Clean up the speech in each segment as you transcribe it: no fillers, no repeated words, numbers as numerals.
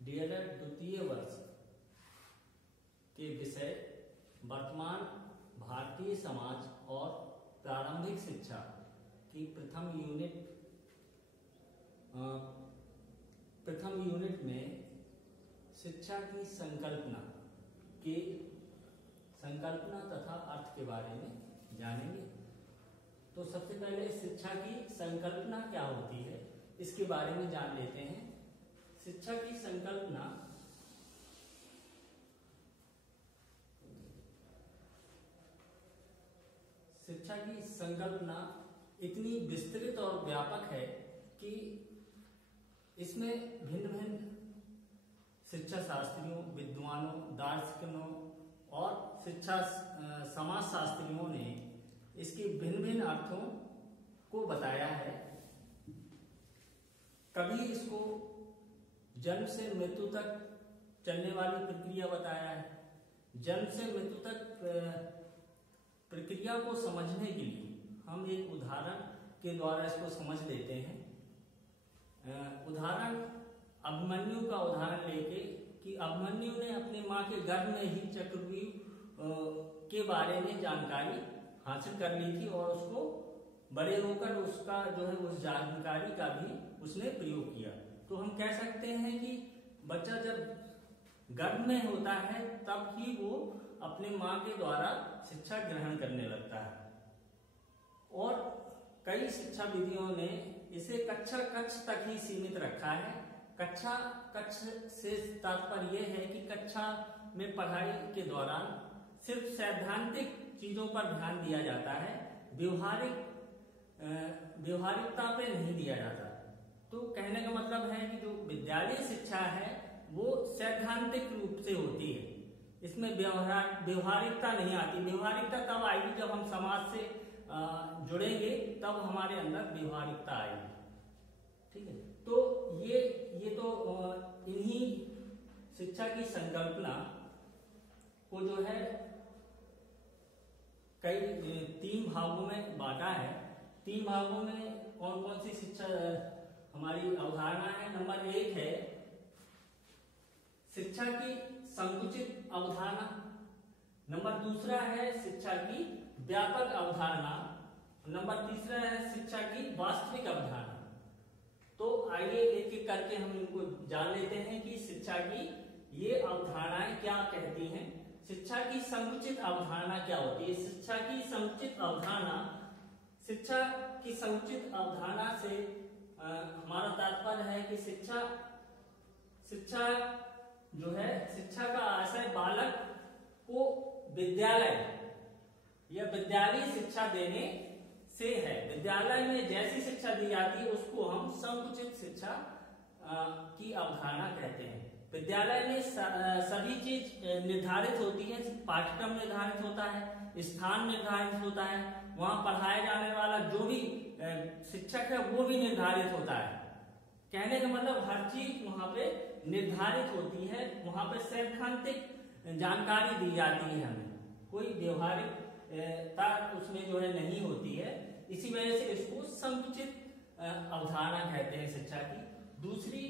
DElEd द्वितीय वर्ष के विषय वर्तमान भारतीय समाज और प्रारंभिक शिक्षा की प्रथम यूनिट में शिक्षा की संकल्पना तथा अर्थ के बारे में जानेंगे। तो सबसे पहले शिक्षा की संकल्पना क्या होती है इसके बारे में जान लेते हैं। शिक्षा की संकल्पना इतनी विस्तृत और व्यापक है कि इसमें भिन्न भिन्न शिक्षा शास्त्रियों, विद्वानों, दार्शनिकों और समाज शास्त्रियों ने इसके भिन्न भिन्न अर्थों को बताया है। कभी इसको जन्म से मृत्यु तक चलने वाली प्रक्रिया बताया है। जन्म से मृत्यु तक प्रक्रिया को समझने के लिए हम एक उदाहरण के द्वारा इसको समझ लेते हैं। उदाहरण अभिमन्यु का उदाहरण लेके कि अभिमन्यु ने अपने माँ के गर्भ में ही चक्रव्यूह के बारे में जानकारी हासिल कर ली थी और उसको बड़े होकर उसका जो है उस जानकारी का भी उसने प्रयोग किया। तो हम कह सकते हैं कि बच्चा जब गर्भ में होता है तब ही वो अपने माँ के द्वारा शिक्षा ग्रहण करने लगता है। और कई शिक्षा विधियों ने इसे कक्षा कक्ष तक ही सीमित रखा है। कक्षा कक्ष से तात्पर्य यह है कि कक्षा में पढ़ाई के दौरान सिर्फ सैद्धांतिक चीजों पर ध्यान दिया जाता है, व्यवहारिकता पे नहीं दिया जाता। तो कहने का मतलब है कि जो विद्यालय शिक्षा है वो सैद्धांतिक रूप से होती है, इसमें व्यवहारिकता नहीं आती। व्यवहारिकता तब आएगी जब हम समाज से जुड़ेंगे, तब हमारे अंदर व्यवहारिकता आएगी। ठीक है, तो ये तो इन्हीं शिक्षा की संकल्पना को जो है कई 3 भागों में बांटा है। 3 भागों में कौन कौन सी शिक्षा हमारी अवधारणा है। नंबर 1 है शिक्षा की संकुचित अवधारणा। नंबर 2 है शिक्षा की व्यापक अवधारणा। नंबर 3 है शिक्षा की वास्तविक अवधारणा। तो आइए एक एक करके हम इनको जान लेते हैं कि शिक्षा की ये अवधारणाएं क्या कहती हैं। शिक्षा की संकुचित अवधारणा क्या होती है। शिक्षा की संकुचित अवधारणा से हमारा तात्पर्य है कि शिक्षा जो है, शिक्षा का आशय बालक को विद्यालय या विद्यालयी शिक्षा देने से है। विद्यालय में जैसी शिक्षा दी जाती है उसको हम संकुचित शिक्षा की अवधारणा कहते हैं। विद्यालय में सभी चीज निर्धारित होती है, पाठ्यक्रम निर्धारित होता है, स्थान निर्धारित होता है, वहां पढ़ाया जाने वाला जो भी शिक्षक है वो भी निर्धारित होता है। कहने का मतलब हर चीज वहां पे निर्धारित होती है, वहां पे सैद्धांतिक जानकारी दी जाती है हमें, कोई व्यवहारिकता उसमें जो है नहीं होती है। इसी वजह से इसको संकुचित अवधारणा कहते हैं शिक्षा की। दूसरी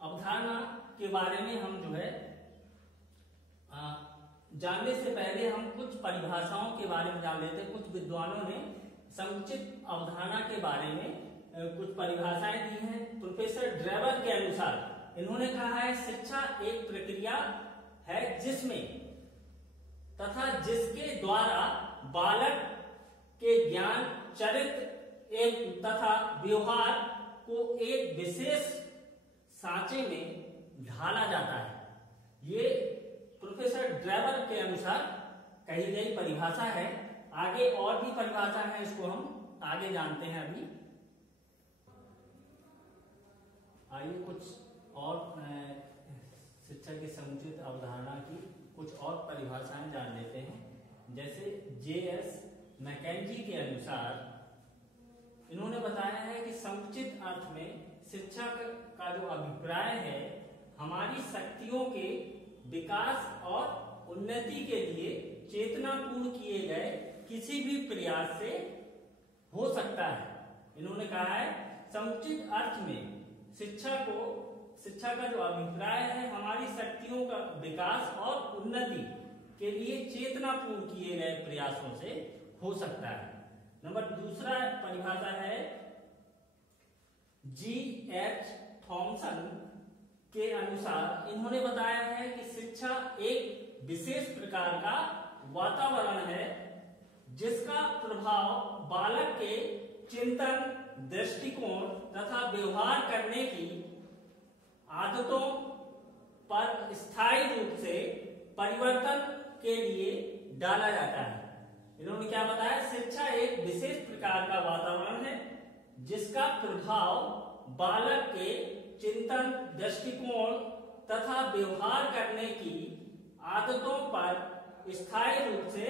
अवधारणा के बारे में हम जो है जानने से पहले हम कुछ परिभाषाओं के बारे में जान लेते हैं। कुछ विद्वानों ने संकुचित अवधारणा के बारे में कुछ परिभाषाएं दी हैं। प्रोफेसर ड्रेवर के अनुसार इन्होंने कहा है शिक्षा एक प्रक्रिया है जिसमें तथा जिसके द्वारा बालक के ज्ञान, चरित्र तथा व्यवहार को एक विशेष सांचे में ढाला जाता है। ये प्रोफेसर ड्रेवर के अनुसार कही गई परिभाषा है। आगे और भी परिभाषा है, इसको हम आगे जानते हैं। अभी आइए कुछ और शिक्षा की समुचित अवधारणा की कुछ और परिभाषाएं जान लेते हैं। जैसे J.S. मैकेंजी के अनुसार इन्होंने बताया है कि समुचित अर्थ में शिक्षा का जो अभिप्राय है हमारी शक्तियों के विकास और उन्नति के लिए चेतनापूर्ण किए गए किसी भी प्रयास से हो सकता है। इन्होंने कहा है समुचित अर्थ में शिक्षा शिक्षा का जो अभिप्राय है हमारी शक्तियों का विकास और उन्नति के लिए चेतनापूर्ण किए गए प्रयासों से हो सकता है। नंबर दूसरा परिभाषा है G.H. थॉमसन के अनुसार, इन्होंने बताया है कि शिक्षा एक विशेष प्रकार का वातावरण है जिसका प्रभाव बालक के चिंतन, दृष्टिकोण तथा व्यवहार करने की आदतों पर स्थायी रूप से परिवर्तन के लिए डाला जाता है। इन्होंने क्या बताया, शिक्षा एक विशेष प्रकार का वातावरण है जिसका प्रभाव बालक के चिंतन, दृष्टिकोण तथा व्यवहार करने की आदतों पर स्थायी रूप से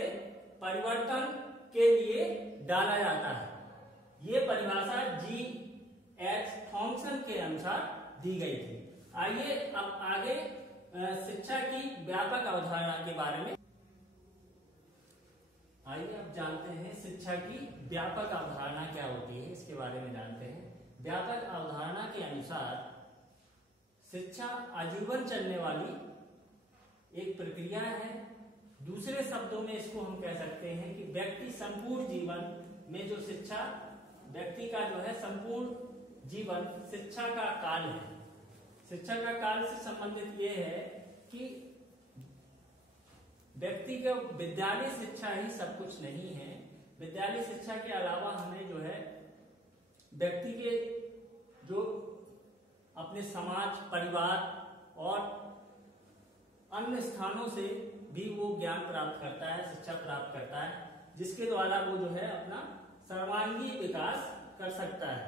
परिवर्तन के लिए डाला जाता है। ये परिभाषा G.H. थॉमसन के अनुसार दी गई थी। आइए अब आगे शिक्षा की व्यापक अवधारणा के बारे में आइए अब जानते हैं शिक्षा की व्यापक अवधारणा क्या होती है, इसके बारे में जानते हैं। व्यापक अवधारणा के अनुसार शिक्षा आजीवन चलने वाली एक प्रक्रिया है। दूसरे शब्दों में इसको हम कह सकते हैं कि व्यक्ति संपूर्ण जीवन में जो शिक्षा, व्यक्ति का जो है संपूर्ण जीवन शिक्षा का काल है। शिक्षा का काल से संबंधित ये है कि व्यक्ति का विद्यालय शिक्षा ही सब कुछ नहीं है। विद्यालय शिक्षा के अलावा हमें जो है व्यक्ति के जो अपने समाज, परिवार और अन्य स्थानों से भी वो ज्ञान प्राप्त करता है, शिक्षा प्राप्त करता है, जिसके द्वारा वो जो है अपना सर्वांगीण विकास कर सकता है।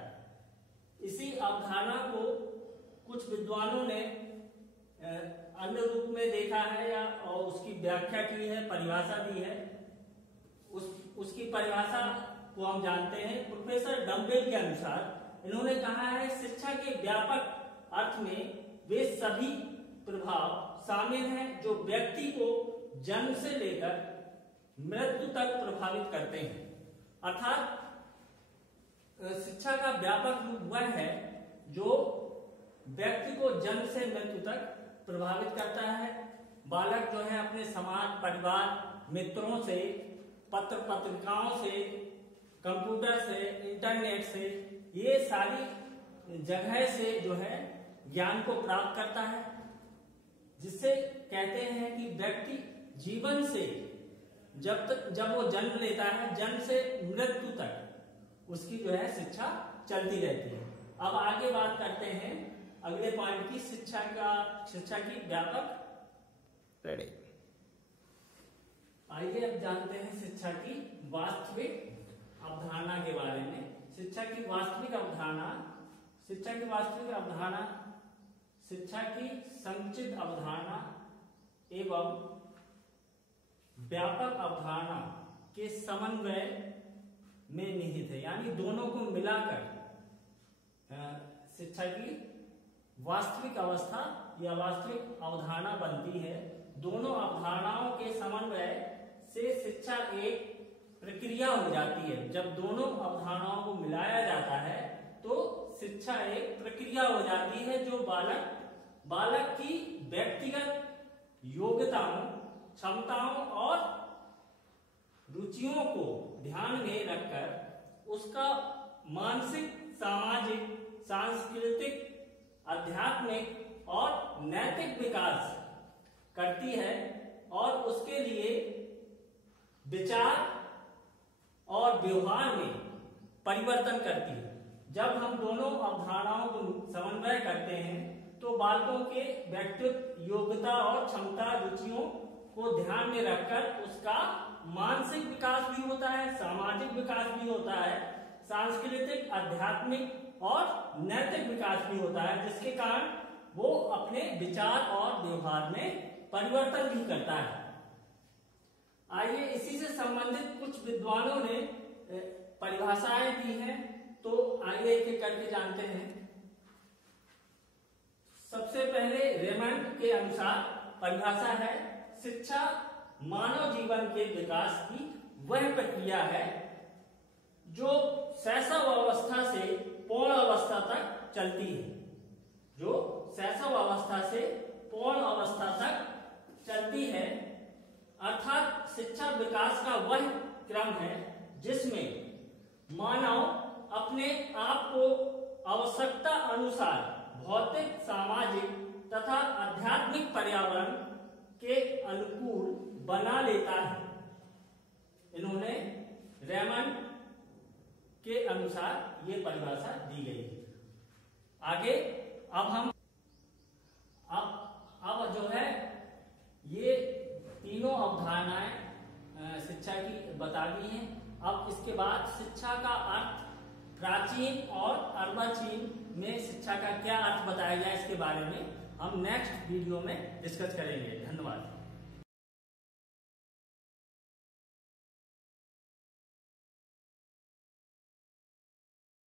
इसी अवधारणा को कुछ विद्वानों ने अन्य रूप में देखा है या और उसकी व्याख्या की है, परिभाषा दी है। उसकी परिभाषा को हम जानते हैं प्रोफेसर डम्बेल के अनुसार। इन्होंने कहा है शिक्षा के व्यापक अर्थ में वे सभी प्रभाव शामिल हैं जो व्यक्ति को जन्म से लेकर मृत्यु तक प्रभावित करते हैं। अर्थात शिक्षा का व्यापक रूप वह है जो व्यक्ति को जन्म से मृत्यु तक प्रभावित करता है। बालक जो है अपने समाज, परिवार, मित्रों से, पत्र पत्रिकाओं से, कंप्यूटर से, इंटरनेट से, ये सारी जगह से जो है ज्ञान को प्राप्त करता है, जिससे कहते हैं कि व्यक्ति जीवन से जब वो जन्म लेता है, जन्म से मृत्यु तक उसकी जो है शिक्षा चलती रहती है। अब आगे बात करते हैं अगले पॉइंट की, शिक्षा की व्यापक। रेडी। आइए अब जानते हैं शिक्षा की वास्तविक अवधारणा के बारे में। शिक्षा की वास्तविक अवधारणा, शिक्षा की वास्तविक अवधारणा शिक्षा की संचित अवधारणा एवं व्यापक अवधारणा के समन्वय में निहित है। यानी दोनों को मिलाकर शिक्षा की वास्तविक अवस्था या वास्तविक अवधारणा बनती है। दोनों अवधारणाओं के समन्वय से शिक्षा एक प्रक्रिया हो जाती है। जब दोनों अवधारणाओं को मिलाया जाता है तो शिक्षा एक प्रक्रिया हो जाती है जो बालक की व्यक्तिगत योग्यताओं, क्षमताओं और रुचियों को ध्यान में रखकर उसका मानसिक, सामाजिक, सांस्कृतिक, आध्यात्मिक और नैतिक विकास करती है और उसके लिए विचार और व्यवहार में परिवर्तन करती है। जब हम दोनों अवधारणाओं को समन्वय करते हैं तो बालकों के व्यक्तित्व, योग्यता और क्षमता, रुचियों को ध्यान में रखकर उसका मानसिक विकास भी होता है, सामाजिक विकास भी होता है, सांस्कृतिक, आध्यात्मिक और नैतिक विकास भी होता है, जिसके कारण वो अपने विचार और व्यवहार में परिवर्तन भी करता है। आइए इसी से संबंधित कुछ विद्वानों ने परिभाषाएं दी हैं, तो आइए एक एक करके जानते हैं। सबसे पहले रेमंड के अनुसार परिभाषा है, शिक्षा मानव जीवन के विकास की वह प्रक्रिया है जो शैशव अवस्था से पौण अवस्था तक चलती है। जो शैशव चलती है, अर्थात शिक्षा विकास का वह क्रम है जिसमें मानव अपने आप को आवश्यकता अनुसार भौतिक, सामाजिक तथा आध्यात्मिक पर्यावरण के अनुकूल बना लेता है। इन्होंने रेमंड के अनुसार ये परिभाषा दी गई है। आगे अब जो है ये तीनों अवधारणाएं शिक्षा की बता दी हैं। अब इसके बाद शिक्षा का अर्थ प्राचीन और अर्वाचीन में शिक्षा का क्या अर्थ बताया गया, इसके बारे में हम नेक्स्ट वीडियो में डिस्कस करेंगे। धन्यवाद।